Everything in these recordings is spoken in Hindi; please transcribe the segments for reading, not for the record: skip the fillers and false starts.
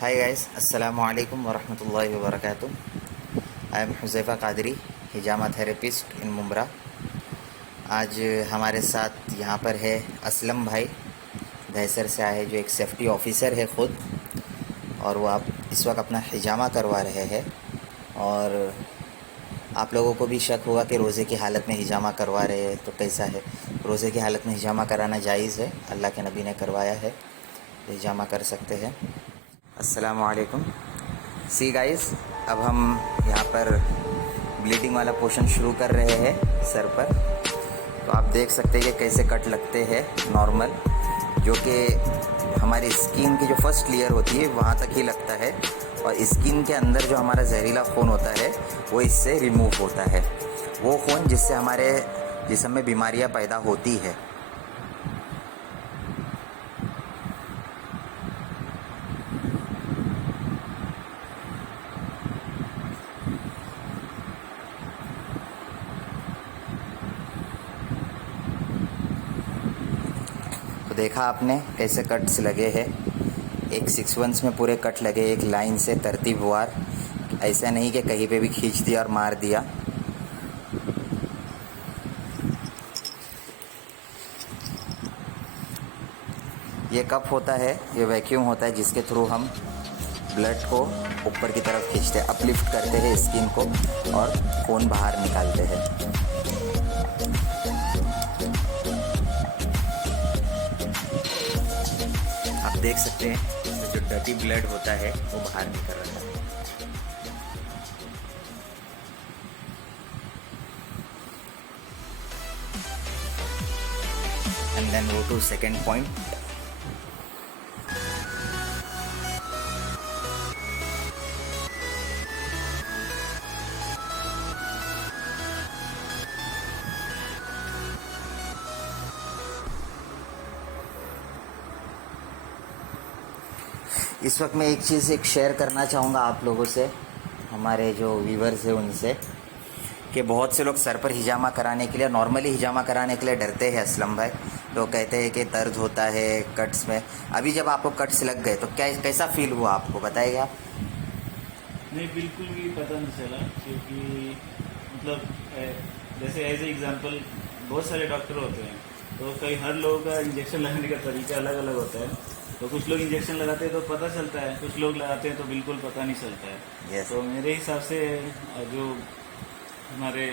हाय गाइस, अस्सलामु अलैकुम वरहमतुल्लाहि वबरकातुह। आई एम हुज़ैफ़ा कादरी, हिजामा थेरेपिस्ट इन मुम्बरा। आज हमारे साथ यहाँ पर है असलम भाई, दहसर से आए, जो एक सेफ्टी ऑफिसर है ख़ुद, और वो आप इस वक्त अपना हिजामा करवा रहे हैं। और आप लोगों को भी शक होगा कि रोज़े की हालत में हिजामा करवा रहे हैं, तो कैसा है? रोज़े की हालत में हिजामा कराना जायज़ है, अल्लाह के नबी ने करवाया है, हिजामा कर सकते हैं। अस्सलामु अलैकुम। सी गाइस, अब हम यहाँ पर ब्लीडिंग वाला पोर्शन शुरू कर रहे हैं सर पर। तो आप देख सकते हैं कि कैसे कट लगते हैं नॉर्मल, जो कि हमारी स्किन की जो फर्स्ट लेयर होती है वहाँ तक ही लगता है, और स्किन के अंदर जो हमारा जहरीला खून होता है वो इससे रिमूव होता है, वो खून जिससे हमारे जिस्म में बीमारियाँ पैदा होती है। तो देखा आपने कैसे कट्स लगे हैं, एक सीक्वेंस में पूरे कट लगे, एक लाइन से तरतीबवार, ऐसा नहीं कि कहीं पे भी खींच दिया और मार दिया। ये कप होता है, ये वैक्यूम होता है जिसके थ्रू हम ब्लड को ऊपर की तरफ खींचते हैं, अपलिफ्ट करते हैं स्किन को और खून बाहर निकालते हैं। आप देख सकते हैं जो डर्टी ब्लड होता है वो बाहर निकल रहा है। And then go to second point. इस वक्त मैं एक चीज़ शेयर करना चाहूँगा आप लोगों से, हमारे जो व्यूवर्स हैं उनसे, कि बहुत से लोग सर पर हिजामा कराने के लिए, नॉर्मली हिजामा कराने के लिए डरते हैं। असलम भाई, लोग कहते हैं कि दर्द होता है कट्स में। अभी जब आपको कट्स लग गए तो कैसा फील हुआ आपको, बताइए आप? नहीं, बिल्कुल भी पता नहीं चला, क्योंकि मतलब जैसे एज एग्जांपल बहुत सारे डॉक्टर होते हैं, तो कई हर लोगों का इंजेक्शन लगाने का तरीका अलग अलग होता है। तो कुछ लोग इंजेक्शन लगाते हैं तो पता चलता है, कुछ लोग लगाते हैं तो बिल्कुल पता नहीं चलता है। Yes. तो मेरे हिसाब से जो हमारे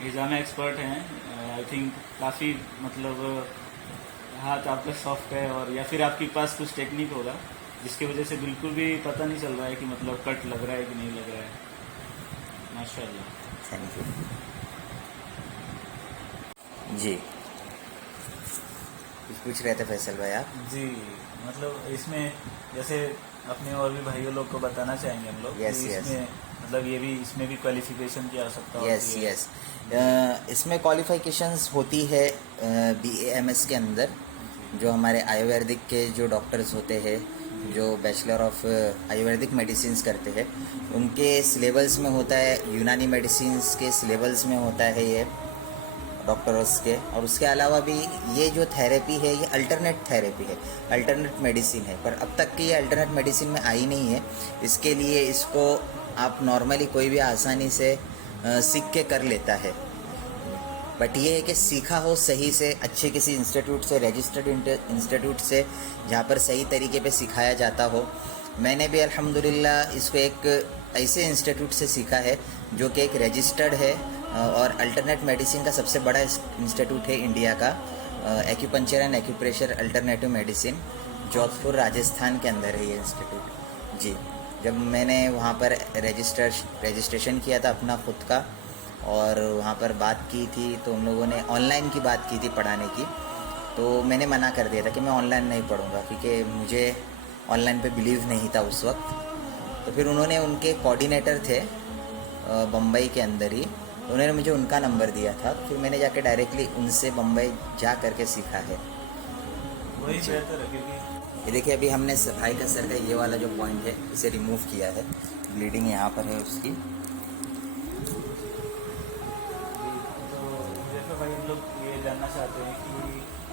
हिजामा एक्सपर्ट हैं, आई थिंक काफ़ी मतलब हाथ आपका सॉफ्ट है, और या फिर आपके पास कुछ टेक्निक होगा जिसकी वजह से बिल्कुल भी पता नहीं चल रहा है कि मतलब कट लग रहा है कि नहीं लग रहा है। माशाल्लाह। थैंक यू जी। कुछ पूछ रहे थे फैसल भाई आप? जी, मतलब इसमें जैसे अपने और भी भाइयों लोग को बताना चाहेंगे हम लोग Yes, कि yes. इसमें मतलब ये भी इसमें भी क्वालिफिकेशन की आवश्यकता यस होती है। यस, इसमें क्वालिफिकेशंस होती है BAMS के अंदर। जो हमारे आयुर्वेदिक के जो डॉक्टर्स होते हैं, जो बैचलर ऑफ आयुर्वेदिक मेडिसिन्स करते हैं, उनके सिलेबस में होता है, यूनानी मेडिसिन्स के सिलेबस में होता है ये डॉक्टर्स के। और उसके अलावा भी ये जो थेरेपी है ये अल्टरनेट थेरेपी है, अल्टरनेट मेडिसिन है, पर अब तक की ये अल्टरनेट मेडिसिन में आई नहीं है। इसके लिए इसको आप नॉर्मली कोई भी आसानी से सीख के कर लेता है, बट ये है कि सीखा हो सही से, अच्छे किसी इंस्टीट्यूट से, रजिस्टर्ड इंस्टीट्यूट से, जहाँ पर सही तरीके पे सिखाया जाता हो। मैंने भी अल्हम्दुलिल्लाह इसको एक ऐसे इंस्टीट्यूट से सीखा है जो कि एक रजिस्टर्ड है, और अल्टरनेट मेडिसिन का सबसे बड़ा इंस्टीट्यूट है इंडिया का, acupuncture and acupressure alternative medicine, Jodhpur Rajasthan के अंदर है ये इंस्टीट्यूट जी। जब मैंने वहाँ पर रजिस्ट्रेशन किया था अपना ख़ुद का, और वहाँ पर बात की थी, तो उन लोगों ने ऑनलाइन की बात की थी पढ़ाने की, तो मैंने मना कर दिया था कि मैं ऑनलाइन नहीं पढ़ूँगा, क्योंकि मुझे ऑनलाइन पे बिलीव नहीं था उस वक्त। तो फिर उन्होंने, उनके कोऑर्डिनेटर थे बम्बई के अंदर ही, तो उन्होंने मुझे उनका नंबर दिया था, फिर मैंने जाके डायरेक्टली उनसे बम्बई जा करके सीखा है। वही बेहतर है, क्योंकि ये देखिए, अभी हमने सफाई का सर का ये वाला जो पॉइंट है इसे रिमूव किया है, ब्लीडिंग यहाँ पर है उसकी। तो जैसे भाई हम लोग ये जानना चाहते हैं कि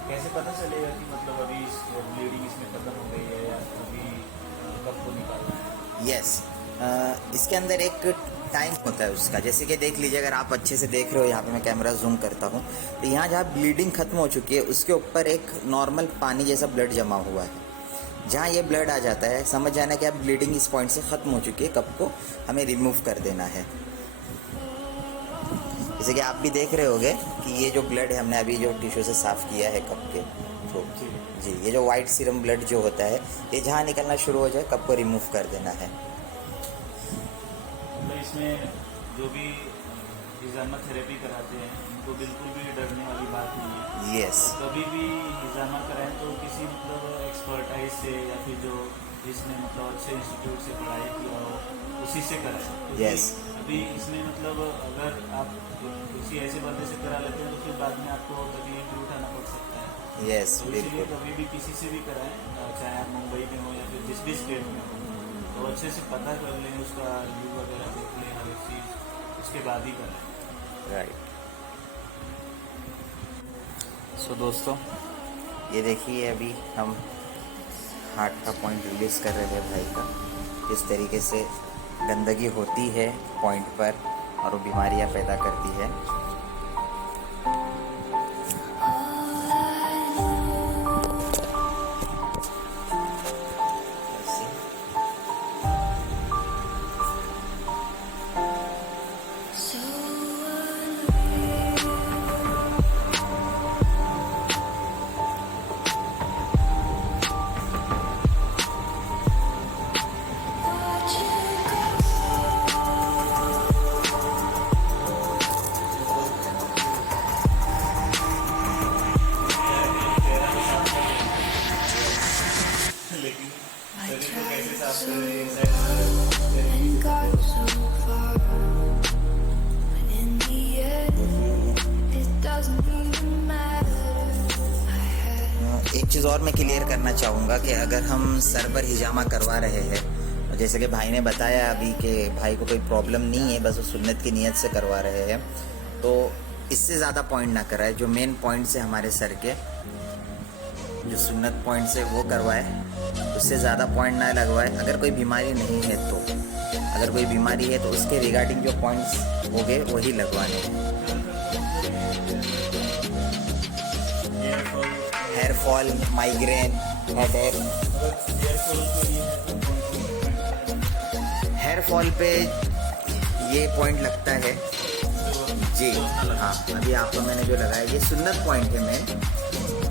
कैसे पता चलेगा कि मतलब अभी ब्लीडिंग इसमें ख़त्म हो गई है या अभी यस, इसके अंदर एक टाइम होता है उसका, जैसे कि देख लीजिए, अगर आप अच्छे से देख रहे हो, यहाँ पे मैं कैमरा जूम करता हूँ, तो यहाँ जहाँ ब्लीडिंग खत्म हो चुकी है उसके ऊपर एक नॉर्मल पानी जैसा ब्लड जमा हुआ है। जहाँ ये ब्लड आ जाता है, समझ जाना कि अब ब्लीडिंग इस पॉइंट से ख़त्म हो चुकी है, कप को हमें रिमूव कर देना है। जैसे कि आप भी देख रहे होगे कि ये जो ब्लड है, हमने अभी जो टिश्यू से साफ़ किया है कप के थ्रू, जी, ये जो वाइट सीरम ब्लड जो होता है, ये जहाँ निकलना शुरू हो जाए कप को रिमूव कर देना है। तो इसमें जो भी हिजामा थेरेपी कराते हैं उनको बिल्कुल भी डरने वाली बात नहीं है। यस, कभी भी हिजामा कराएं तो किसी मतलब एक्सपर्टाइज से या फिर जो जिसने मतलब अच्छे इंस्टीट्यूट से पढ़ाई किया हो उसी से कराएं। क्योंकि Yes. अभी इसमें मतलब अगर आप किसी ऐसे बंदे से करा लेते हैं तो फिर बाद में आपको तकलीफ भी उठाना पड़ सकता है। यस, तो इसलिए बिल्कुल, कभी भी किसी से भी कराएं, चाहे आप मुंबई में हो या फिर जिस भी स्टेट में हो, तो अच्छे से पता कर लें, उसका रिव्यू वगैरह देख लें, हर एक चीज़ उसके बाद ही कराएं। राइट। सो दोस्तों, ये देखिए, अभी हम हार्ट का पॉइंट रिलीज़ कर रहे हैं भाई का। किस तरीके से गंदगी होती है पॉइंट पर और वो बीमारियां पैदा करती है। लेकिन शरीर को कैसे साफ करें and got so far, but in the end, it doesn't even matter. I had एक चीज़ और मैं क्लियर करना चाहूँगा कि अगर हम सर पर हिजामा करवा रहे हैं, और जैसे कि भाई ने बताया अभी कि भाई को कोई प्रॉब्लम नहीं है, बस वो सुन्नत की नीयत से करवा रहे हैं, तो इससे ज़्यादा पॉइंट ना कराए। जो मेन पॉइंट्स है हमारे सर के, जो सुन्नत पॉइंट्स है वो करवाए, उससे ज़्यादा पॉइंट ना लगवाए। अगर कोई बीमारी नहीं है तो, अगर कोई बीमारी है तो उसके रिगार्डिंग जो पॉइंट्स हो गए वही लगवाने हैं। Hair fall, migraine, headache. Hair fall पे ये पॉइंट लगता है जी, हाँ, अभी आपको मैंने जो लगाया ये सुन्नत पॉइंट है, मेन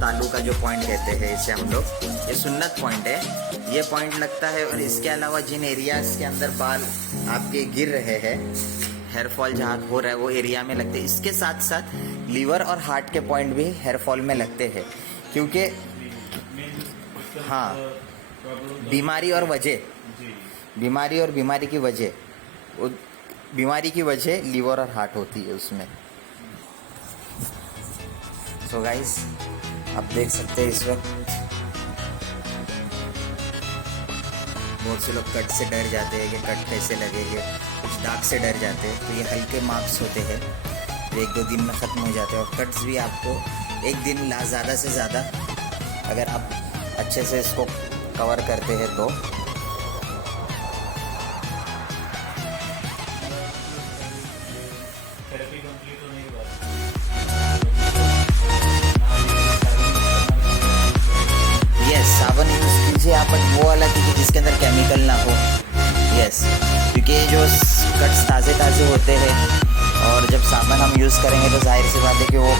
तालू का जो पॉइंट कहते हैं इसे हम लोग, ये सुन्नत पॉइंट है, ये पॉइंट लगता है। और इसके अलावा जिन एरियाज के अंदर बाल आपके गिर रहे हैं, हेयर फॉल जहाँ हो रहा है वो एरिया में लगते हैं। इसके साथ साथ लीवर और हार्ट के पॉइंट भी हेयर फॉल में लगते हैं, क्योंकि हाँ, बीमारी और वजह, बीमारी और बीमारी की वजह, वो बीमारी की वजह लीवर और हार्ट होती है उसमें। सो गाइस, आप देख सकते हैं इस वक्त बहुत से लोग कट से डर जाते हैं कि कट कैसे लगेंगे, कुछ दाग से डर जाते हैं, तो ये हल्के मार्क्स होते हैं जो 1-2 दिन में ख़त्म हो जाते हैं। और कट्स भी आपको एक दिन ज़्यादा से ज़्यादा, अगर आप अच्छे से इसको कवर करते हैं तो थेरेपी कंप्लीट होने के बाद यस, साबुन यूज़ कीजिए आप, वो वाला कीजिए जिसके अंदर केमिकल ना हो। यस, क्योंकि ये जो कट्स ताज़े होते हैं और जब साबुन हम यूज़ करेंगे तो जाहिर सी बात है कि वो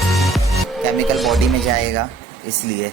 केमिकल बॉडी में जाएगा, इसलिए